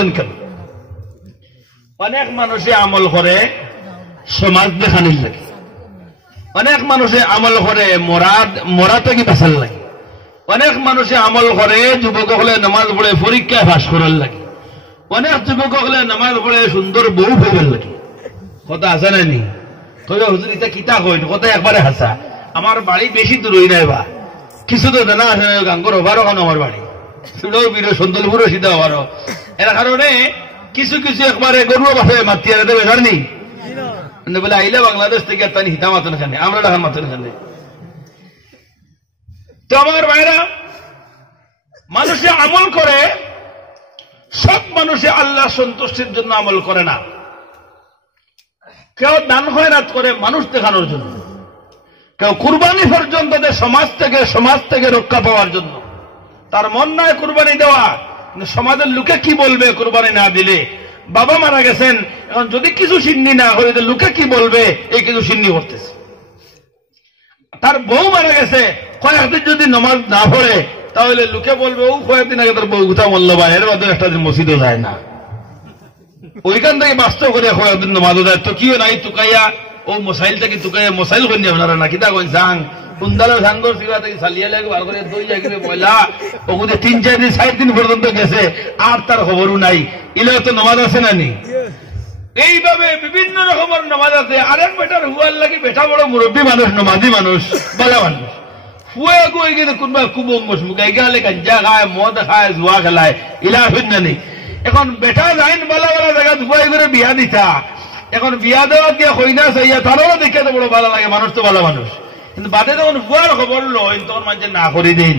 বলেন কেন? অনেক মানুষে আমল করে সমাজ দেখানোর লাগে, অনেক মানুষে আমল করে মরা থেকে বাঁচার লাগে, অনেক মানুষে আমল করে যুবক হলে নামাজ পড়ে পরীক্ষায় পাস করার লাগে, অনেক যুবক হলে নামাজ পড়ে সুন্দর বউ ফেরার লাগে। কথা আছে না নি? হুজুর এটা কিতা কইন, কথা একবারে হাসা। আমার বাড়ি বেশি দূর হই নাই বা কিছু তো জানা আছে, গাঙ্গর হবারও কেন আমার বাড়ি সুড়ো বিরো সন্তলপুরও সিধা হবারও। এর কারণে কিছু কিছু একবারে গরুর বাসে মাতিয়ারে দেবে জানি বলে আইলে বাংলাদেশ থেকে তানি হিতা মাতন খানে, আমরা ডাকান মাতন খানে। তো আমার ভাইরা, মানুষে আমল করে, সব মানুষে আল্লাহ সন্তুষ্টির জন্য আমল করে না। কেউ দান খয়রাত করে মানুষ দেখানোর জন্য, কেউ কুরবানি পর্যন্ত দেয় সমাজ থেকে রক্ষা পাওয়ার জন্য। তার মন নয় কুরবানি দেওয়া, সমাজের লোকে কি বলবে কুরবানি না দিলে। বাবা মারা গেছেন, এখন যদি কিছু সিন্নি না করে লোকে কি বলবে, এই কিছু সিন্নি করতেছে। তার বউ মারা গেছে, কয়েকদিন যদি নামাজ না পড়ে তাহলে লোকে বলবে ও কয়েকদিন আগে তার বউ গুতা মল্ল ভাই, এর মধ্যে একটা দিন মসজিদও যায় না, ওইখান থেকে বাস্তব করে কয়েকদিন নামাজও যায়। তো কিও নাই তুকাইয়া ও মোসাইল থেকে তুকাইয়া মোসাইল করি আপনারা না কিতা কই যাং কুন্দালো সাঙ্গর সিবা থেকে সালিয়া লাগে বার করে দই জায়গায় বইলা ওগুলো 3-4 দিন 7 দিন পর্যন্ত গেছে, আর তার খবরও নাই। ইলে তো নামাজ আছে না নি? এইভাবে বিভিন্ন রকমের নামাজ আছে। আরেক বেটার হুয়ার লাগে, বেটা বড় মুরব্বী মানুষ, নমাজি মানুষ, বালা মানুষ, হুয়ে গুয়ে গেলে কোনবা কুবং মুসমুকাই গেলে গাঞ্জা খায়, মদ খায়, জুয়া খেলায়, ইলা শুন নেই। এখন বেটা যাইন বালা বালা জায়গা ধুয়াই করে বিয়া দিতা, এখন বিয়া দেওয়া গিয়া হইনা চাইয়া তারাও দেখে তো বড় ভালো লাগে, মানুষ তো ভালো মানুষ। কিন্তু বাদে যখন হুয়ার খবর লইন তখন মানুষ না করে দিন।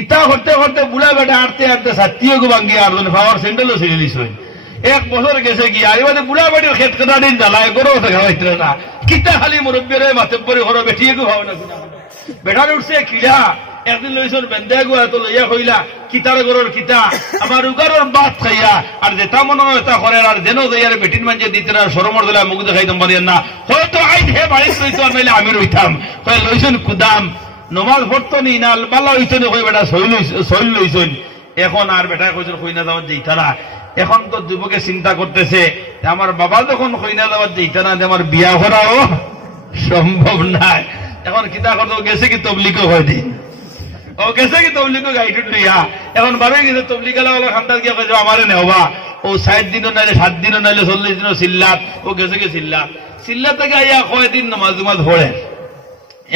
ইটা করতে করতে বুড়া বেটা আটতে আটতে সাত্তিও গো ভাঙ্গি আর পাওয়ার স্যান্ডেলও ছিঁড়ে দিস। 1 বছর গেছে কি আর এবারে বুড়া বেটির খেত কাটা দিন জ্বালায় গরও খাওয়াইতে না, কিতা খালি মুরব্বীর মাতে পরে ঘর বেঠিয়ে গো ভাবনা বেটার উঠছে কিলা। একদিন লইছন বেন্দা গো এত লইয়া কইলা কিতার গরর কিতা আমার উগারর বাত খাইয়া আর যেটা মনে হয় তা করে, আর যেন যাইয়ার বেটির মাঝে দিতে না সরমর দিলা মুখ দেখাইতাম পারিয়েন না, হয়তো আইন হে বাড়িতে লইতো আর নাইলে আমি রইতাম। কয় লইছন কুদাম নমাজ পড়তো নি না বালা হইতো না, কই বেটা সইল লইছন। এখন আর বেটা কইছন কইনা যাওয়ার যেইতারা। এখন তো যুবকে চিন্তা করতেছে আমার বাবা যখন কইনা যাওয়ার যেইতা না, আমার বিয়া করাও সম্ভব নাই। এখন কিতা করতে গেছে কি তবলিগও হয় দি, ও গেছে কি তবলিগও গাইড লইয়া, এখন বারোই গেছে তবলিগ আলা খান্দার গিয়া কইছে আমারে নেওয়া ও 60 দিনও নাইলে 7 দিনও নাইলে 40 দিনও চিল্লাত, ও গেছে কি চিল্লাত থেকে আইয়া কয়দিন নামাজ পড়ে।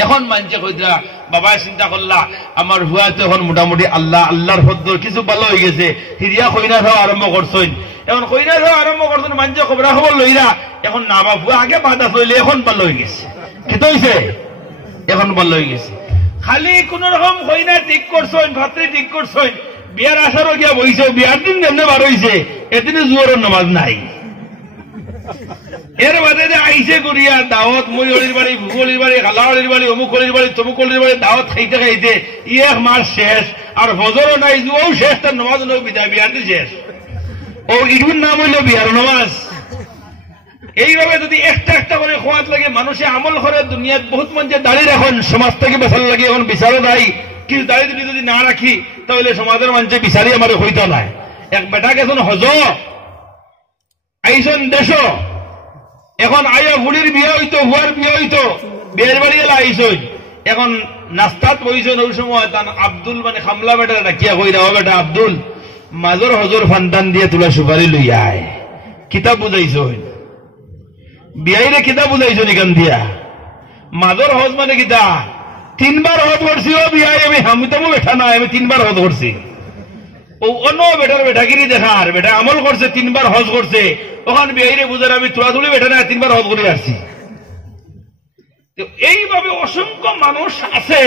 এখন মানছে কইরা বাবা চিন্তা করলা আমার হুয়া তো এখন মোটামুটি আল্লাহর ফদ্দর কিছু ভালো হয়ে গেছে, হিরিয়া কইনা খাওয়া আরম্ভ করছেন। এখন কইনা খাওয়া আরম্ভ করছেন, মানছে খবরা খবর লইরা এখন না বাবু আগে বাধা চলে এখন ভালো হয়ে গেছে। কি হইছে? এখন ভালো হয়ে গেছে। খালি কোন রকম কইনা ঠিক করছেন, ভাতৃ ঠিক করছেন, বিয়ার আসারও গিয়া বইছে, বিয়ার দিন যেমনি বার হইছে এদিনে জোয়ারের নামাজ নাই। এর বাদে যে আইসে করিয়া দাওয়াত, মই অলির বাড়ি, ভূগোলির বাড়ি, খালাওয়ালির বাড়ি, অমুক অলির বাড়ি, তমুক অলির বাড়ি, দাওয়াত খাইতে খাইতে 1 মাস শেষ, আর ফজরও নাই, জুয়াও শেষ, তার নামাজ নয় বিদায়, বিয়ার দিন শেষ। ও ইডুর নাম হইল বিয়ার নামাজ। এইভাবে যদি একটা একটা করে খোয়াত লাগে, মানুষে আমল করে দুনিয়াত বহুত মানুষের দাঁড়িয়ে এখন সমাজ থেকে বেসার লাগে, এখন বিচারও নাই। কিন্তু দাঁড়িয়ে যদি না রাখি তাহলে সমাজের মানুষের বিচারই আমার হইতো না। এক বেটা গেছেন হজ, আইসন দেশ, এখন আয়া বুড়ির বিয়ে হইতো, হুয়ার বিয়ে হইতো, বিয়ের বাড়ি এলা আইসন। এখন নাস্তাত বইছেন, ওই সময় তান আব্দুল মানে খামলা বেটা ডাকিয়া কইরা, ও বেটা আব্দুল মাজর হজর ফান্দান দিয়ে তোলা সুপারি লইয়া আয়, কিতাব বুঝাইছন বিয়াইরে, কিতাব বুঝাইছন এখান দিয়া। মাজর হজ মানে কিতা? 3 বার হজ করছি ও বিয়াই, আমি তো বেঠা নাই, আমি 3 বার হজ করছি। ও অন্য বেটার বেটাগিরি দেখার, বেটা আমল করছে 3 বার হজ করছে, ওখান বিয়াইরে বুঝার আমি তোড়াতুড়ি বেটা না 3 বার হজ করে আসছি। এইভাবে অসংখ্য মানুষ আছে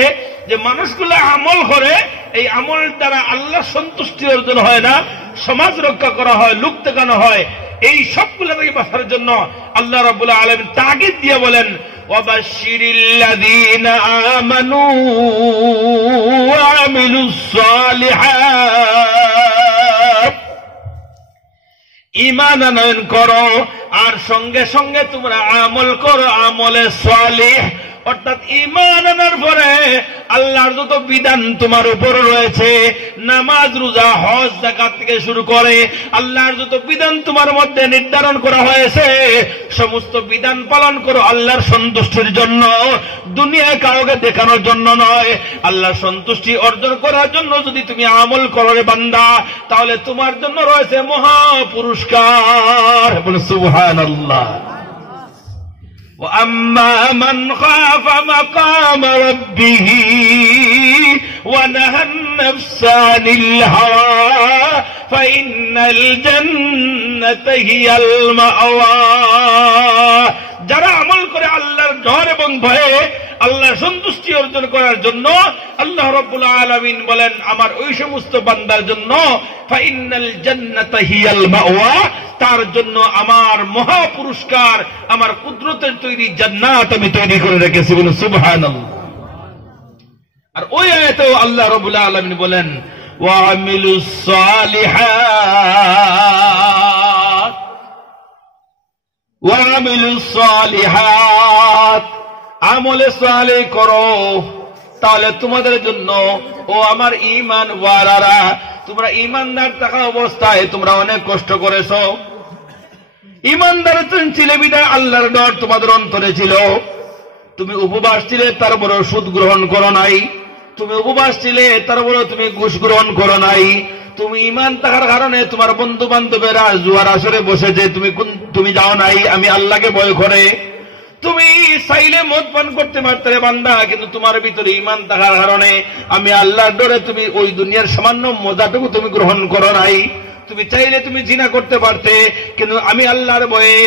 যে মানুষগুলো আমল করে, এই আমল দ্বারা আল্লাহ সন্তুষ্টি অর্জন হয় না, সমাজ রক্ষা করা হয়, লোক দেখানো হয়। এই সবগুলো থেকে বাঁচার জন্য আল্লাহ রাব্বুল আলামিন তাগিদ দিয়ে বলেন, ওয়াবাশশিরিল্লাযীনা আমানু ওয়া আমিলুস সালিহাত, ঈমান আনয়ন করো আর সঙ্গে সঙ্গে তোমরা আমল করো, আমলে সালিহ। অর্থাৎ ঈমান আনার পরে আল্লাহর যত বিধান তোমার উপর রয়েছে, নামাজ, রোজা, হজ, যাকাত থেকে শুরু করে আল্লাহর যত বিধান তোমার মধ্যে নির্ধারণ করা হয়েছে, সমস্ত বিধান পালন করো আল্লাহর সন্তুষ্টির জন্য, দুনিয়ায় কাউকে দেখানোর জন্য নয়। আল্লাহর সন্তুষ্টি অর্জন করার জন্য যদি তুমি আমল করো রে বান্দা, তাহলে তোমার জন্য রয়েছে মহা পুরস্কার। সুবহানাল্লাহ। وَأَمَّا مَنْ خَافَ مَقَامَ رَبِّهِ وَنَهَى النَّفْسَ عَنِ الْهَوَى فَإِنَّ الْجَنَّةَ هِيَ الْمَأْوَى। যারা আমল করে আল্লাহর ডর এবং ভয়ে আল্লাহর সন্তুষ্টি অর্জন করার জন্য, আল্লাহ রাব্বুল আলামিন বলেন আমার ওই সমস্ত বান্দার জন্য ফাইনাল জান্নাতা হিয়াল মাওয়া, তার জন্য আমার মহা পুরস্কার, আমার কুদরতের তৈরি জান্নাত আমি তৈরি করে রেখেছি। বলুন সুবহানাল্লাহ। আর ওই আয়াতেও আল্লাহ রাব্বুল আলামিন বলেন ওয়া আমিলুস সালিহাত ওয়া আমিলুস সালিহাত, আমলে সালেহ করো, তাহলে তোমাদের জন্য ও আমার ঈমান ওয়ালারা, তোমরা ঈমানদার থাকা অবস্থায় তোমরা অনেক কষ্ট করেছো, ঈমানদার ছিলে বিদায় আল্লাহর ডর তোমাদের অন্তরে ছিল। তুমি উপবাস ছিলে, তারপরে সুদ গ্রহণ করো নাই, তুমি উপবাস ছিলে, তারপরে তুমি ঘুষ গ্রহণ করো নাই, তুমি ঈমান থাকার কারণে তোমার বন্ধু বান্ধবেরা জুয়ার আসরে বসেছে, তুমি যাও নাই আমি আল্লাহকে ভয় করে। তুমি চাইলে মদ পান করতে পারতে বান্দা, কিন্তু তোমার ভিতরে ঈমান থাকার কারণে আমি আল্লাহর ডরে তুমি ওই দুনিয়ার সামান্য মজাটুকু তুমি গ্রহণ করো নাই। তুমি চাইলে তুমি জিনা করতে পারতে, কিন্তু আমি আল্লাহর ভয়ে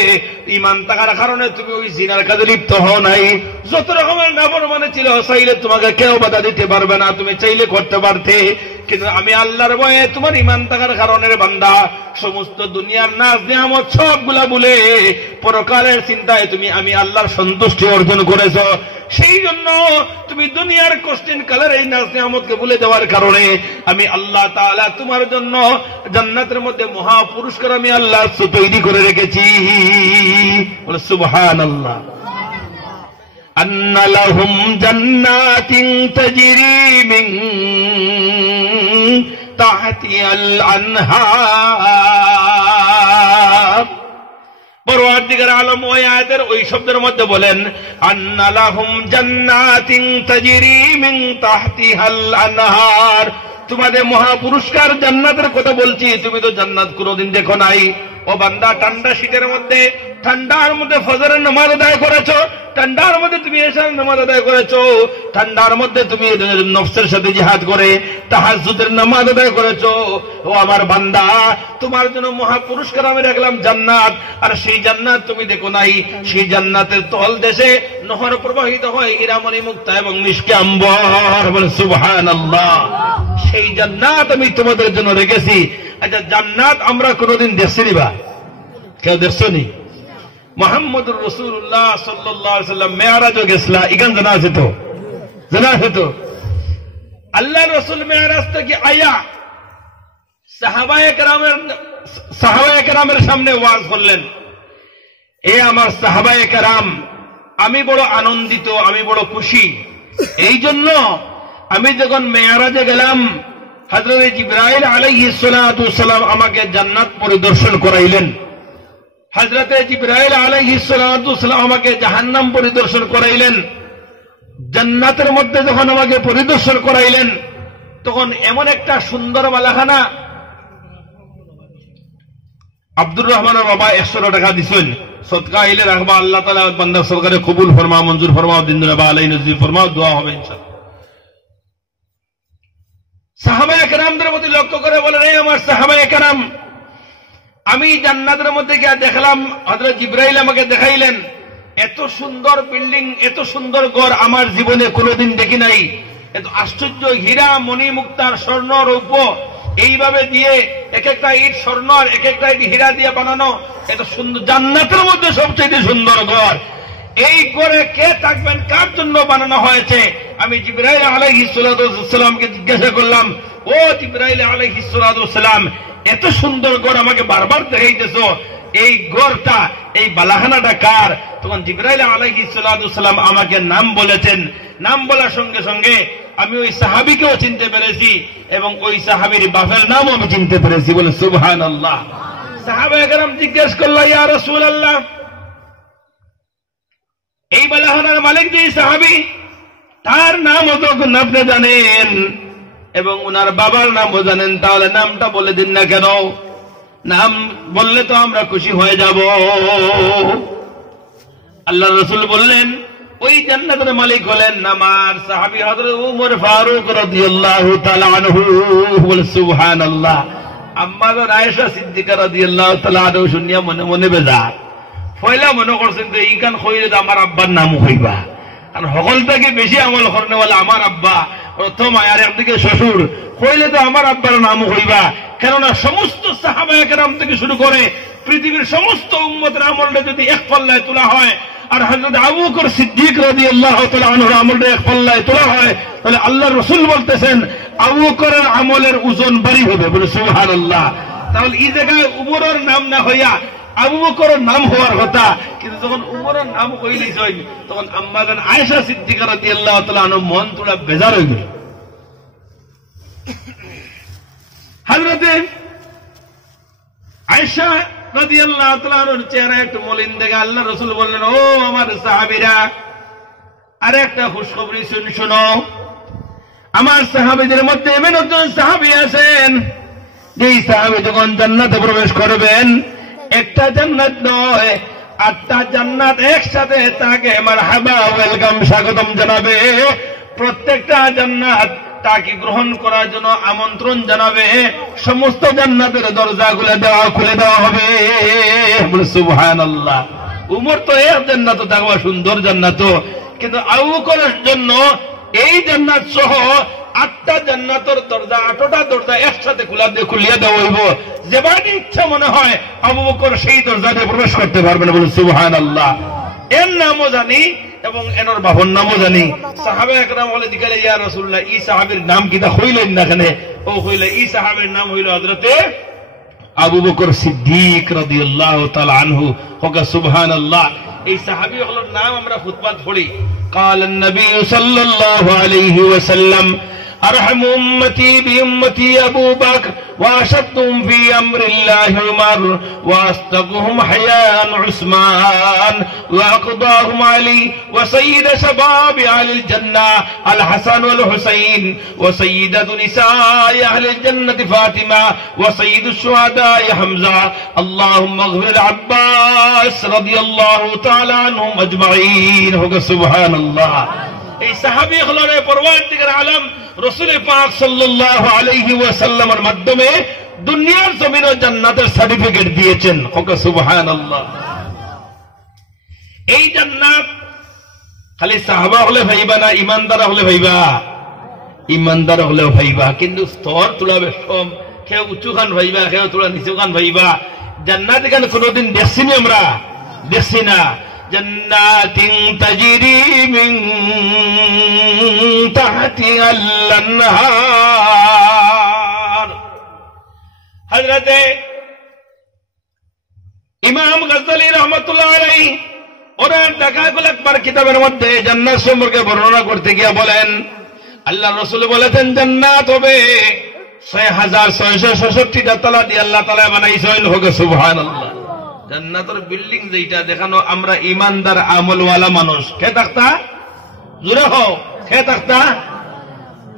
ঈমান থাকার কারণে তুমি ওই জিনার কাজে লিপ্ত হও নাই। যত রকমের নাফরমানি ছিল চাইলে তোমাকে কেউ বাধা দিতে পারবে না, তুমি চাইলে করতে পারতে, কিন্তু আমি আল্লাহর ভয়ে তোমার ঈমান থাকার কারণে বান্দা সমস্ত দুনিয়ার নাজ নিয়ামত সবগুলা বলে পরকালের চিন্তায় তুমি আমি আল্লাহর সন্তুষ্টি অর্জন করেছ। সেই জন্য তুমি দুনিয়ার কষ্টিন কালের এই নাজ নিয়ামতকে ভুলে যাওয়ার কারণে আমি আল্লাহ তাআলা তোমার জন্য জান্নাতের মধ্যে মহা পুরস্কার আমি আল্লাহ তৈরি করে রেখেছি। বলে সুবহানাল্লাহ। আন্না লাহুম জান্নাতিন তাজরি মিন তাহতিহাল আনহার। পরওয়ারদিগার আলম ওই আয়াতের ওই শব্দের মধ্যে বলেন আন্না লাহুম জান্নাতিন তাজরি মিন তাহতিহাল আনহার, তোমাদের মহা পুরস্কার জান্নাতের কথা বলছি। তুমি তো জান্নাত কোনোদিন দেখো নাই। ও বান্দা, ঠান্ডা শীতের মধ্যে, ঠান্ডার মধ্যে ফজরের নামাজ আদায় করেছো, ঠান্ডার মধ্যে তুমি এশার নামাজ আদায় করেছো, ঠান্ডার মধ্যে তুমি নফসের সাথে জিহাদ করে তাহাজ্জুদের নামাজ আদায় করেছো। ও আমার বান্দা, তোমার জন্য মহা পুরস্কার আমি রাখলাম জান্নাত। আর সেই জান্নাত তুমি দেখো নাই। সেই জান্নাতের তল দেশে নহর প্রবাহিত হয় হীরামণি মুক্তা এবং মিশকে আম্বর। বলে সুবহানাল্লাহ। সেই জান্নাত আমি তোমাদের জন্য রেখেছি। আচ্ছা, জান্নাত আমরা কোনোদিন দেখছি বা কেউ দেখছো নি? মুহাম্মদুর রাসূলুল্লাহ সাল্লাল্লাহু আলাইহি ওয়াসাল্লাম মেরাজে গেছলা, ইগান জানা আছে তো? জানা আছে তো? আল্লাহর রাসূল মেরাজ থেকে আয়া সাহাবায়ে কেরামের সামনে ওয়াজ করলেন। এ আমার সাহাবায়ে কেরাম, আমি বড় আনন্দিত, আমি বড় খুশি। এই জন্য আমি যখন মেরাজে গেলাম, হযরত জিবরাইল আলাইহিস সালাতু ওয়াসসালাম আমাকে জান্নাত পরিদর্শন করাইলেন। হযরত জিবরাইল আলাইহিস সালাতু ওয়াসসালাম আমাকে জাহান্নাম পরিদর্শন করাইলেন। জান্নাতের মধ্যে যখন আমাকে পরিদর্শন করাইলেন, তখন এমন একটা সুন্দর মালাখানা, আব্দুর রহমানের বাবা 100 টাকা দিছেন, সদকা আইলে রাখবা, আল্লাহ তাআলা বান্দার সরকারে কবুল ফরমা, মঞ্জুর ফরমাও, দিন দুনিয়া আলাই নজির ফরমাও, দোয়া হবে ইনশাআল্লাহ। সাহাবায়ে কেরামদের প্রতি লক্ষ্য করে বলেন, এই আমার সাহাবায়ে কেরাম, আমি জান্নাতের মধ্যে গিয়ে দেখলাম, হযরত জিবরাইল আমাকে দেখাইলেন, এত সুন্দর বিল্ডিং, এত সুন্দর ঘর আমার জীবনে কোনোদিন দেখি নাই। এত আশ্চর্য হীরা মণি মুক্তার স্বর্ণ রৌপ্য এইভাবে দিয়ে এক একটা ইট স্বর্ণ, এক একটা ইট হীরা দিয়ে বানানো, এত সুন্দর জান্নাতের মধ্যে সবচেয়ে সুন্দর ঘর। এই ঘরে কে থাকবেন, কার জন্য বানানো হয়েছে? আমি জিবরাইল আলাইহিস সালাতু ওয়াসসালামকে জিজ্ঞাসা করলাম, ও জিবরাইল আলাইহিস সালাতু ওয়াসসালাম, এত সুন্দর ঘর আমাকে বারবার দেখাইতেছো, এই গড়টা, এই বালাখানাটা কার? তখন জিবরাইল আলাইহিস সালাতু সালাম আমাকে নাম বলেছেন। নাম বলার সঙ্গে সঙ্গে আমি ওই সাহাবীকেও চিনতে পেরেছি এবং ওই সাহাবীর বাপের নামও আমি চিনতে পেরেছি। বলে সুবহানাল্লাহ। সাহাবায়ে কেরাম জিজ্ঞেস করল, ইয়া রাসূলুল্লাহ, এই বালাখানার মালিক যে সাহাবী, তার নামও যখন আপনি জানেন এবং ওনার বাবার নামও জানেন, তাহলে নামটা বলে দিন না কেন? নাম বললে তো আমরা খুশি হয়ে যাব। আল্লাহ রাসূল বললেন, ওই জান্নাতের মালিক হলেন আমার সাহাবী হযরত উমর ফারুক রাদিয়াল্লাহু তাআলা আনহু। বলে সুবহানাল্লাহ। আম্মা জান আয়েশা সিদ্দিকা রাদিয়াল্লাহু তাআলা আনহা শুনিয়া মনে মনে বেজার পয়লা মনে করছেন যে ইকান কইলে তো আমার আব্বার নাম হইবা, আর সকল থেকে বেশি আমল করেনওয়ালা আমার আব্বা, প্রথম আর একদিকে শ্বশুর, কইলে তো আমার আব্বার নাম হইবা। কেননা সমস্ত সাহাবায়ে কেরাম থেকে শুরু করে পৃথিবীর সমস্ত উম্মতের আমলটা যদি এক পাল্লায় তোলা হয়, আর হযরত আবু বকর সিদ্দিক রাদিয়াল্লাহু তাআলা আনহুর আমলটা এক পাল্লায় তোলা হয়, তাহলে আল্লাহর রাসূল বলতেছেন আবু বকরের আমলের ওজন ভারী হবে। বলে সুবহানাল্লাহ। তাহলে এই জায়গায় উমরের নাম না হইয়া আবু বকরের নাম হওয়ার কথা, কিন্তু যখন উমরের নাম কইলেছেন তখন আম্মা জান আয়েশা সিদ্দিকা রাদিয়াল্লাহু তাআলা আনহা মন তোলা বেজার হয়ে গেল। হযরতে আয়েশা রাদিয়াল্লাহু তাআলা আনহার চেহারা একটু মলিন দেখে আল্লাহ রাসূল বললেন, ও আমার সাহাবীরা, আরে একটা খুশখবরি শুনো। আমার সাহাবীদের মধ্যে এমন একজন সাহাবী আছেন, যেই সাহাবী যখন জান্নাতে প্রবেশ করবেন, একটা জান্নাত নয়, 8টা জান্নাত একসাথে তাকে মারহাবা ওয়েলকাম স্বাগতম জানাবে। প্রত্যেকটা জান্নাত তাকে গ্রহণ করার জন্য আমন্ত্রণ জানাবে। সমস্ত জান্নাতের দরজাগুলো খুলে দেওয়া হবে। বলে সুবহানাল্লাহ। উমর তো এক জান্নাত দেখবা সুন্দর জান্নাত, কিন্তু আবু বকরের জন্য এই জান্নাত সহ 8টা জান্নাতের দরজা, 8টা দরজা একসাথে খুলিয়ে দেওয়া হইব। যেবারই ইচ্ছা মনে হয় আবু বকর সেই দরজা দিয়ে প্রবেশ করতে পারবেন। বলে সুবহানাল্লাহ। এর নামও জানি এবং এনার বাবার নামও জানি। সাহাবা একরাম বলে জিজ্ঞাসা, ইয়া রাসূলুল্লাহ, এই সাহাবীর নাম কিটা হইলেন না কেন? ও হইলে এই সাহাবীর নাম হইল হযরতে আবু বকর সিদ্দিক রাদিয়াল্লাহু তাআলা আনহু। হোক সুবহানাল্লাহ। এই সাহাবী হলোর নাম আমরা খুতবাত পড়ি। قال النبي صلى الله عليه وسلم أرحم أمتي بأمتي أبو بكر وأشدهم في أمر الله عمر وأصدقهم حياء عثمان وأقضاهم علي وسيد شباب أهل الجنة الحسن والحسين وسيدة نساء أهل الجنة فاطمة وسيد الشهداء حمزة اللهم اغفر العباس رضي الله تعالى عنهم أجمعين. سبحان الله. এই সাহাবী হলেন পরওয়ারদিগার আলম রাসূল পাক সাল্লাল্লাহু আলাইহি ওয়াসাল্লামের মাধ্যমে দুনিয়ার জমিনে জান্নাতের সার্টিফিকেট দিয়েছেন। সুবহানাল্লাহ। এই জান্নাত খালি সাহাবা হলে ভাইবা না, ইমানদার হলে ভাইবা? ইমানদার হলেও ভাইবা, কিন্তু স্তর তুলাবে সব। কেউ উঁচু খান ভাইবা, কেউ তোলা নিচু খান ভাইবা। জান্নাত এখানে কোনোদিন দেখছিনি আমরা? দেখছি না। জান্নাতিন তাজরি মিন তাহতিহাল আনহার। হযরতে ইমাম গজ্জালী রাহমাতুল্লাহ আলাইহি ওনার দাকাইকুল আকবার কিতাবের মধ্যে জান্নাত সম্পর্কে বর্ণনা করতে গিয়ে বলেন, আল্লাহ রাসূল বলেছেন জান্নাত হবে 6666টা তালা দিয়ে আল্লাহ তাআলা বানাইছেন। হোক সুবহানাল্লাহ। জান্নাতের বিল্ডিং যেটা দেখানো আমরা ইমানদার আমলওয়ালা মানুষ কে থাকতা? জোরে হও, কে থাকতা?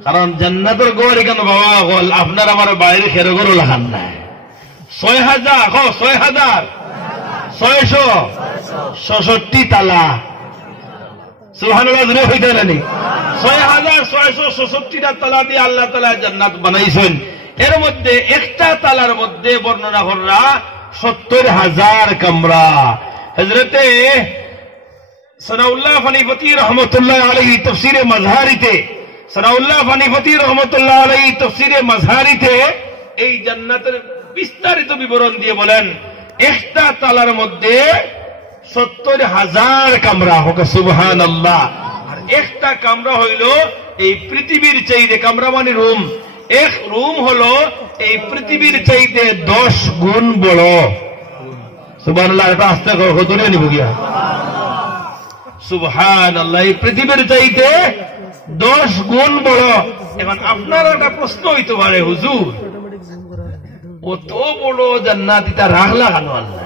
কারণ জান্নাতের গড় এখানে বাবা হল আপনার আমার বাইরে খেরে গড় লাগান নাই। 6666 তালা। সুবহানাল্লাহ। জোরে হইতে নানি 6666টা তালা দিয়ে আল্লাহ তাআলা জান্নাত বানাইছেন। এর মধ্যে একটা তালার মধ্যে বর্ণনা কররা 70,000 কামরা। হযরতে সানাউল্লাহ ফানিফতি রহমতুল্লাহ আলাইহি তাফসীরে মাজহারিতে, সানাউল্লাহ ফানিফতি রহমতুল্লাহ আলাইহি তাফসীরে মাজহারিতে এই জান্নাতের বিস্তারিত বিবরণ দিয়ে বলেন, একটা তালার মধ্যে 70,000 কামরা। হোক সুবহানাল্লাহ। আর একটা কামরা হইল এই পৃথিবীর চাইতে, কামরা মানে রুম, এক রুম হলো এই পৃথিবীর চাইতে 10 গুণ বড়। সুবহানাল্লাহ, এটা আস্তে হতুরে নিব গিয়া সুবহানাল্লাহ। এই পৃথিবীর চাইতে 10 গুণ বড়। এখন আপনার একটা প্রশ্ন হইতে পারে, হুজুর কত বড় জান্নাত এটা রাখলা কেন আল্লাহ?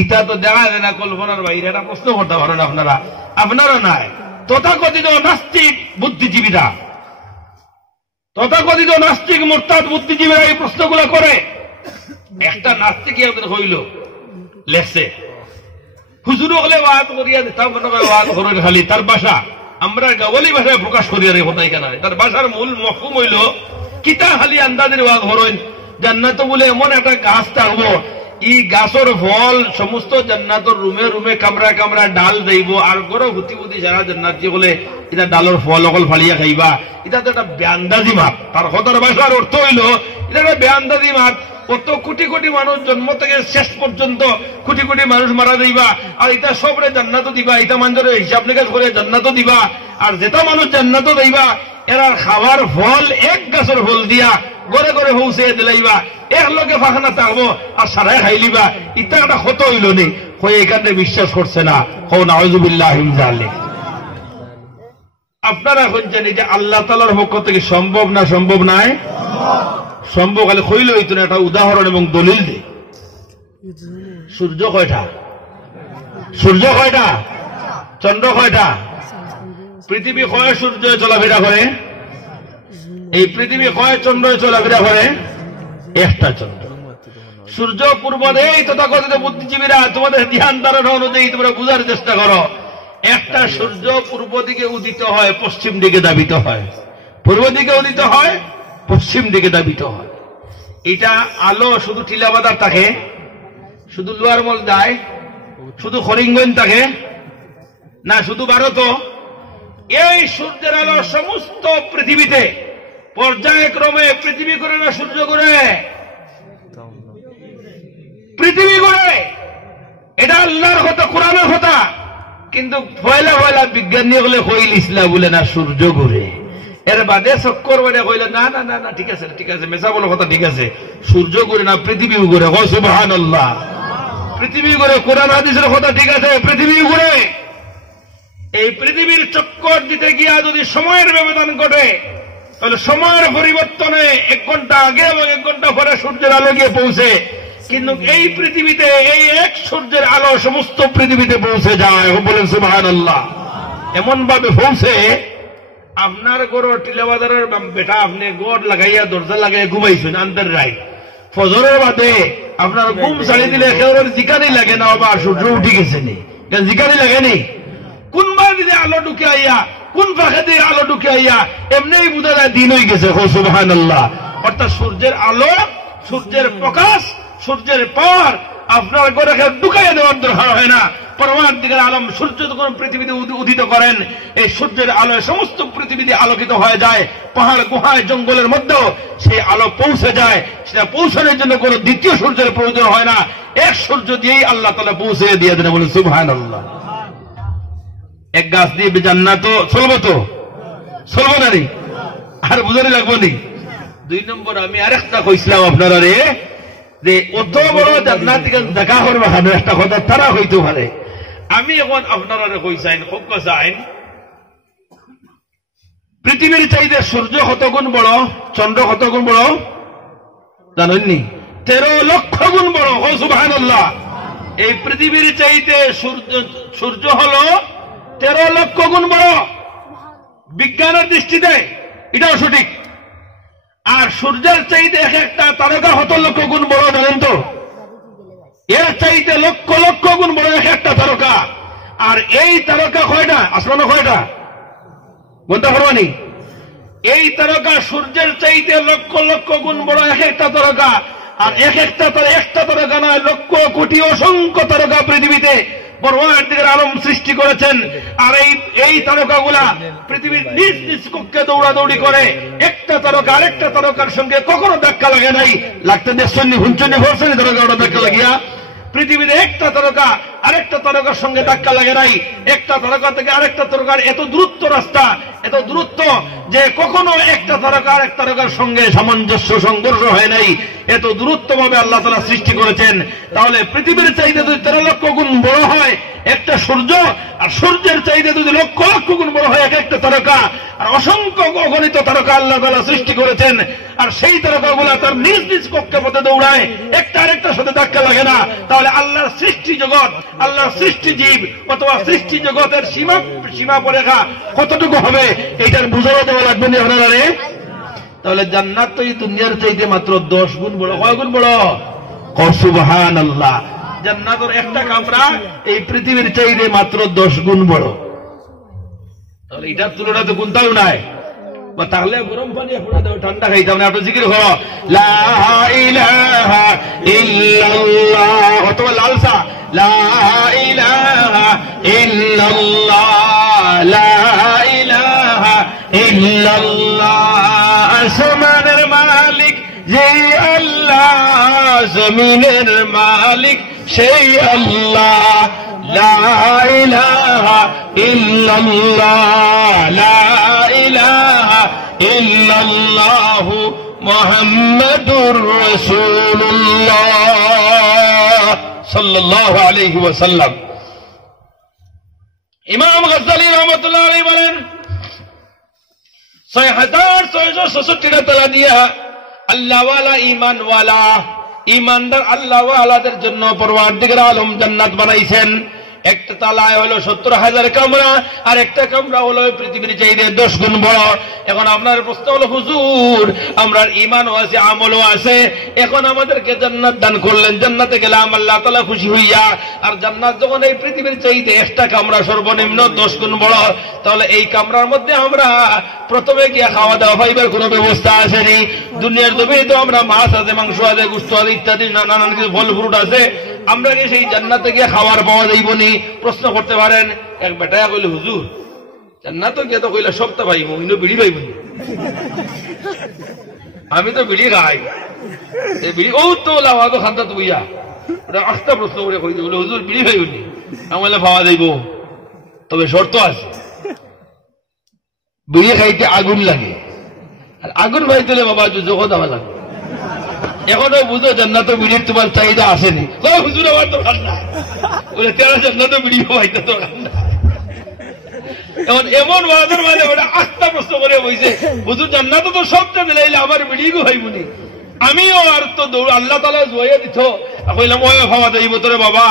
এটা তো দেখা যায় না, কল্পনার বাইরে। একটা প্রশ্ন করতে পারেন আপনারা, আপনারা নাই তথাকথিত নাস্তিক বুদ্ধিজীবীরা, তথাকথিত নাস্তিক মোরতাদ বুদ্ধিজীবীরা এই প্রশ্নগুলো করে। একটা নাস্তিক হইল লেখছে, হুজুর হলে ওয়াজ করিয়া দিতাম, ওয়াজ করেন খালি তার ভাষা আমরা গাওয়ালি ভাষায় প্রকাশ করিয়া রে হতাই কেন। তার ভাষার মূল মফহুম হইল কিতা খালি আন্দাজের ওয়াজ করেন জান্নাত বলে এমন একটা গাছ থাকবো, ই গাছর ফল সমস্ত জান্নাতর রুমে রুমে কামরা কামরা ডাল দেব, আর গরো ভুতি ভুতি সারা জান্নাত বলে এটা ডালর ফল অকল ফালিয়া খাইবা। এটা তো একটা বেআন্দাজি মাত। তার কথার ভাষার অর্থ হইল এটা একটা বেআন্দাজি মাত। কত কোটি কোটি মানুষ জন্ম থেকে শেষ পর্যন্ত কোটি কোটি মানুষ মারা যাইবা, আর এটা সবরে জান্নাত দিবা, এটা মানুষের হিসাব নিকাশ করে জান্নাত দিবা, আর যেটা মানুষ জান্নাত দিবা এরা খাওয়ার ফল এক গাছের ফল দিয়া গড়ে গড়ে পৌঁছে দিলাইবা, এক লোকে ফাখানা থাকবো আর সারাই খাইলিবা। এটা একটা ক্ষত হইল নি, হয়ে এখানে বিশ্বাস করছে না। হো নাউযুবিল্লাহি মিন যালিক। আপনারা হচ্ছেন এই যে আল্লাহ তাআলার পক্ষ থেকে সম্ভব না সম্ভব নাই? সম্ভব খালি হইল হইতো না। একটা উদাহরণ এবং দলিল দে। সূর্য কয়টা? সূর্য কয়টা? চন্দ্র কয়টা? পৃথিবী কয় সূর্য চলাফেরা করে? এই পৃথিবী কয় চন্দ্র চলাফেরা করে? একটা চন্দ্র। সূর্য পূর্ব দেই তথাকথিত বুদ্ধিজীবীরা তোমাদের ধ্যান ধারণা অনুযায়ী তোমরা বুঝার চেষ্টা করো। একটা সূর্য পূর্ব দিকে উদিত হয়, পশ্চিম দিকে দাবিত হয়। পূর্ব দিকে উদিত হয়, পশ্চিম দিকে দাবিত হয়। এটা আলো শুধু টিলাবাদার থাকে, শুধু লোয়ারমল যায়, শুধু হরিঙ্গঞ্জ থাকে না, শুধু ভারত। এই সূর্যের আলো সমস্ত পৃথিবীতে পর্যায়ক্রমে পৃথিবী করে না সূর্য করে? পৃথিবী করে। এটা আল্লাহর কথা, কোরআনের কথা। কিন্তু পয়লা পয়লা বিজ্ঞানী বলে কইল ইসলাম বলে না সূর্য ঘুরে। এর বাদে চক্কর বাদে কইলে না না না না ঠিক আছে ঠিক আছে, মেসা বলো কথা ঠিক আছে, সূর্য ঘুরে না পৃথিবীও ঘুরে। সুবহানাল্লাহ। পৃথিবী ঘুরে, কোরআন হাদিসের কথা ঠিক আছে, পৃথিবী ঘুরে। এই পৃথিবীর চক্কর দিতে গিয়া যদি সময়ের ব্যবধান ঘটে তাহলে সময়ের পরিবর্তনে 1 ঘন্টা আগে এবং 1 ঘন্টা পরে সূর্যের আলো গিয়ে পৌঁছে। কিন্তু এই পৃথিবীতে এই এক সূর্যের আলো সমস্ত পৃথিবীতে পৌঁছে যায়। বলেন সুবহানাল্লাহ। এমন ভাবে পৌঁছে আপনার গড় টিলাবাজারের বেটা আপনি গড় লাগাইয়া দরজা লাগাইয়া ঘুমাইছেন আন্দার রাইট, ফজরের বাদে আপনার ঘুম ছাড়ি দিলে কেউর জিকানি লাগে না, আবার সূর্য উঠে গেছে নি, জিকানি লাগেনি। কোন দিকে আলো ঢুকে আইয়া, কোন ফাঁকে দিয়ে আলো ঢুকে আইয়া এমনি বোঝা যায় দিন হয়ে গেছে। সুবহানাল্লাহ। অর্থাৎ সূর্যের আলো, সূর্যের প্রকাশ, সূর্যের পর আপনার ঘরে ঢুকাইয়া দেওয়ার দরকার হয় না। পরবর্তীকার আলম সূর্য যখন পৃথিবীতে উদিত করেন, এই সূর্যের আলোয় সমস্ত পৃথিবীতে আলোকিত হয়ে যায়। পাহাড় গুহায় জঙ্গলের মধ্যেও সেই আলো পৌঁছে যায়। সেটা পৌঁছানোর জন্য কোন দ্বিতীয় সূর্যের প্রয়োজন হয় না, এক সূর্য দিয়েই আল্লাহ তাআলা পৌঁছে দিয়ে দেন। বলে সুবহানাল্লাহ। এক গাছ দিয়ে জান্নাত চলবো তো? চলবো না রে? আর বুঝানি লাগবো নি? 2 নম্বর আমি আরেকটা কইছিলাম আপনারা রে, যে অত বড় জান্নাত দেখা করবো একটা কথা তারা হইতে পারে। আমি এখন আপনারা কইসাইন খুব কইসাইন, পৃথিবীর চাইতে সূর্য কত গুণ বড়, চন্দ্র কত গুণ বড় জানেননি? 13 লক্ষ গুণ বড়। সুবহানাল্লাহ। এই পৃথিবীর চাইতে সূর্য হলো 13 লক্ষ গুণ বড় বিজ্ঞানের দৃষ্টিতে, এটাও সঠিক। আর সূর্যের চাইতে এক একটা তারকা কত লক্ষ গুণ বড় জানেন তো? এর চাইতে লক্ষ লক্ষ গুণ বড় এক একটা তারকা। আর এই তারকা কয়টা? আসমানো কয়টা বলতে পারবানি? এই তারকা সূর্যের চাইতে লক্ষ লক্ষ গুণ বড় এক একটা তারকা। আর এক একটা তারকা নয়, লক্ষ কোটি অসংখ্য তারকা পৃথিবীতে পরবর্তীকার আলম সৃষ্টি করেছেন। আর এই তারকাগুলা পৃথিবীর নিজ নিজ কক্ষে দৌড়াদৌড়ি করে। একটা তারকা আরেকটা তারকার সঙ্গে কখনো ধাক্কা লাগে নাই। লাগতে দেখছেন হুঞ্চনি ভরছেন তারকা ধাক্কা লাগিয়া। পৃথিবীতে একটা তারকা আরেকটা তারকার সঙ্গে ধাক্কা লাগে নাই, একটা তারকা থেকে আরেকটা তারকার এত দূরত্ব রাস্তা, এত দূরত্ব যে কখনো একটা তারকা আরেক তারকার সঙ্গে সামঞ্জস্য সংঘর্ষ হয় নাই, এত দূরত্ব ভাবে আল্লাহ তাআলা সৃষ্টি করেছেন। তাহলে পৃথিবীর চাইতে যদি 13 লক্ষ গুণ বড় হয় একটা সূর্য, আর সূর্যের চাইতে যদি লক্ষ লক্ষ গুণ বড় হয় এক একটা তারকা, আর অসংখ্য অগণিত তারকা আল্লাহ তাআলা সৃষ্টি করেছেন, আর সেই তারকাগুলা তার নিজ নিজ কক্ষপথে দৌড়ায়, একটা আরেকটার সাথে ধাক্কা লাগে না। তাহলে আল্লাহর সৃষ্টি জগৎ, আল্লাহর সৃষ্টি জীব অথবা সৃষ্টি জগতের সীমা পরেখা কতটুকু হবে এটার বুঝানো দেওয়া লাগবে না আপনারা রে। তাহলে জান্নাত তো এই দুনিয়ার চাইতে মাত্র 10 গুণ বড়। কয় গুণ বড়? সুবহানাল্লাহ। জান্নাতের একটা কামরা এই পৃথিবীর চাইতে মাত্র 10 গুণ বড়। তাহলে এটার তুলনা তো কোনটাও নাই। বা তাহলে গরম পানি ফুটা দাও, ঠান্ডা খাইতাম না। আপনি জিকির করো লা ইলাহা ইল্লাল্লাহ, অথবা লালসা লা ইলাহা ইল্লাল্লাহ, লা ইলাহা ইল্লাল্লাহ। আসমানের মালিক যেই আল্লাহ, জমিনের মালিক সেই আল্লাহ, লা ইলাহা ইল্লাল্লাহ, লা ইলাহা ইল্লাল্লাহ মুহাম্মাদুর রাসূলুল্লাহ সাল্লাল্লাহু আলাইহি ওয়াসাল্লাম। ইমাম গজ্জালী রাহমাতুল্লাহ আলাইহি বলেন 6666টা তালা দিয়া আল্লাহওয়ালা ঈমানওয়ালা, ঈমানদার আল্লাহওয়ালাদের জন্য পরওয়ারদিগার আলম জান্নাত বানাইছেন। একটা তালায় হলো 70,000 কামরা, আর একটা কামরা হলো পৃথিবীর চাইতে 10 গুণ বড়। এখন আপনার প্রশ্ন হলো হুজুর আমরা ঈমানও আছে আমলও আছে, এখন আমাদেরকে জান্নাত দান করলেন, জান্নাতে গেলাম আল্লাহ তাআলা খুশি হইয়া, আর জান্নাত যখন এই পৃথিবীর চাইতে একটা কামরা সর্বনিম্ন 10 গুণ বড়, তাহলে এই কামরার মধ্যে আমরা প্রথমে গিয়া খাওয়া দাওয়া পাইবার কোনো ব্যবস্থা আসেনি। দুনিয়ার জমিনে তো আমরা মাছ আছে, মাংস আছে, গোশত আছে, ইত্যাদি নানান কিছু ফল ফ্রুট আছে, আমরা কি সেই জান্নাতে গিয়ে খাবার পাওয়া যাইবনি? প্রশ্ন করতে পারেন। এক বেটায়া কইল হুজুর জান্নাতে গিয়ে তো কইলা সবটা পাইব, কিন্তু বিড়ি পাইবনি। আমি তো বিড়ি খাই, বিড়ি ও তো লাভা তো খান্তা তো বইয়া আটটা প্রশ্ন করে কই বলে হুজুর বিড়ি পাইবনি। আমি পাওয়া যাইব, তবে শর্ত আছে, বিড়ি খাইতে আগুন লাগে, আর আগুন খাইতে বাবা যখন দেওয়া লাগে। এখনো বুঝো জান্নাতে বিড়ির তোমার চাহিদা আসেনি। হুজুর আমার তো ঠান্ডা বলে তেরা জান্নাতে বিড়ি খাইতে তো ঠান্ডা। এখন এমন বাজার মানে ওটা 8টা প্রশ্ন করে বইছে হুজুর জান্নাতে তো সবটা দিলাইলে আমার বিড়ি খাইবনি। আমিও আর তো দৌড় আল্লাহ তাআলা জুয়াইয়া দিত, কইলাম ওই ভাবা যাইব তোরে বাবা,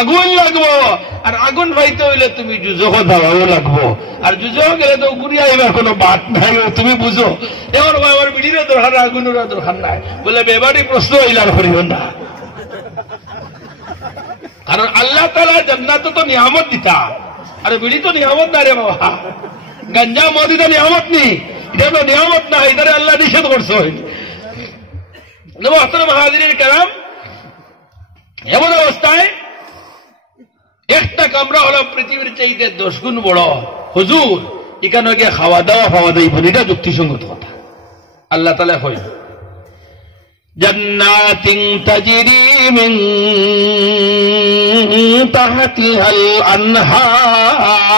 আগুন লাগবো, আর আগুন পাইতে হইলে তুমি যুজহ দেওয়াও লাগবো, আর যুজহ গেলে তো ঘুরিয়া এবার কোনো বাদ নাই, তুমি বুঝো। এবার আমার বিড়িরও দরকার, আগুনেরও দরকার নাই। বলে বেবারই প্রশ্ন হইলার করিও না, কারণ আল্লাহ তাআলা জান্নাতে তো নিয়ামত দিতা, আর বিড়ি তো নিয়ামত না রে বাবা, গাঞ্জা মদ এটা নিয়ামত নেই, এটা তো নিয়ামত না, এটারে আল্লাহ নিষেধ করছে। মুহতারাম হাজিরিন কেরাম, এমন অবস্থায় একটা কামরা হলো পৃথিবীর চাইতে 10 গুণ বড়। হুজুর এখানে গিয়ে খাওয়া দাওয়া পাওয়া যাইব, এটা যুক্তিসঙ্গত কথা। আল্লাহ তাআলা কইল জান্নাতিন তাজরি মিন তাহতিহাল আনহার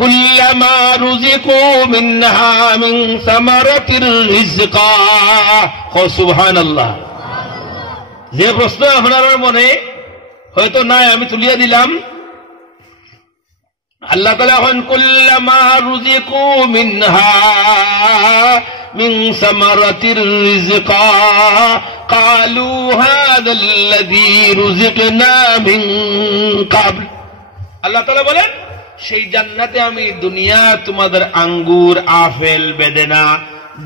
কুল্লামা রুজিকু মিনহা মিন সামারাতির রিজকা। সুবহানাল্লাহ। যে প্রশ্ন আপনার মনে হয়তো নাই, আমি তুলিয়া দিলাম। আল্লাহ তাআলা এখন কুল্লামা রুজিকু মিনহা মিন সামারাতির রিজকা ক্বালু হাযাল্লাযী রুজিকনা মিন ক্বাবল। আল্লাহ তাআলা বলেন সেই জান্নাতে আমি দুনিয়া তোমাদের আঙ্গুর, আপেল, বেদেনা,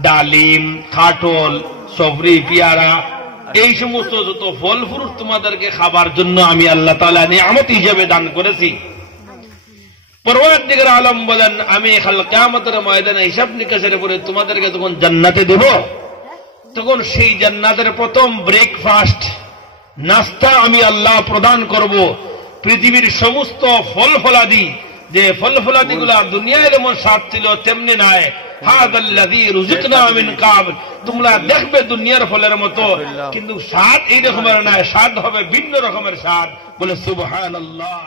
ডালিম, কাঁঠাল, সবরি, পেয়ারা, এই সমস্ত যত ফল ফ্রুট তোমাদেরকে খাবার জন্য আমি আল্লাহ তাআলা নিয়ামত হিসেবে দান করেছি। পরওয়ারদিগার আলম বলেন আমি কাল কিয়ামতের ময়দানে হিসাব নিকাশের পরে তোমাদেরকে যখন জান্নাতে দেব, তখন সেই জান্নাতের প্রথম ব্রেকফাস্ট নাস্তা আমি আল্লাহ প্রদান করব। পৃথিবীর সমস্ত ফল ফলাদি, যে ফল ফলাদি গুলা দুনিয়ায় যেমন স্বাদ ছিল তেমনি নাই, হাযাল্লাযী রুযিকনা মিন কাবল, তোমরা দেখবে দুনিয়ার ফলের মতো, কিন্তু স্বাদ এই রকমের নয়, স্বাদ হবে ভিন্ন রকমের স্বাদ। বলে সুবহানাল্লাহ।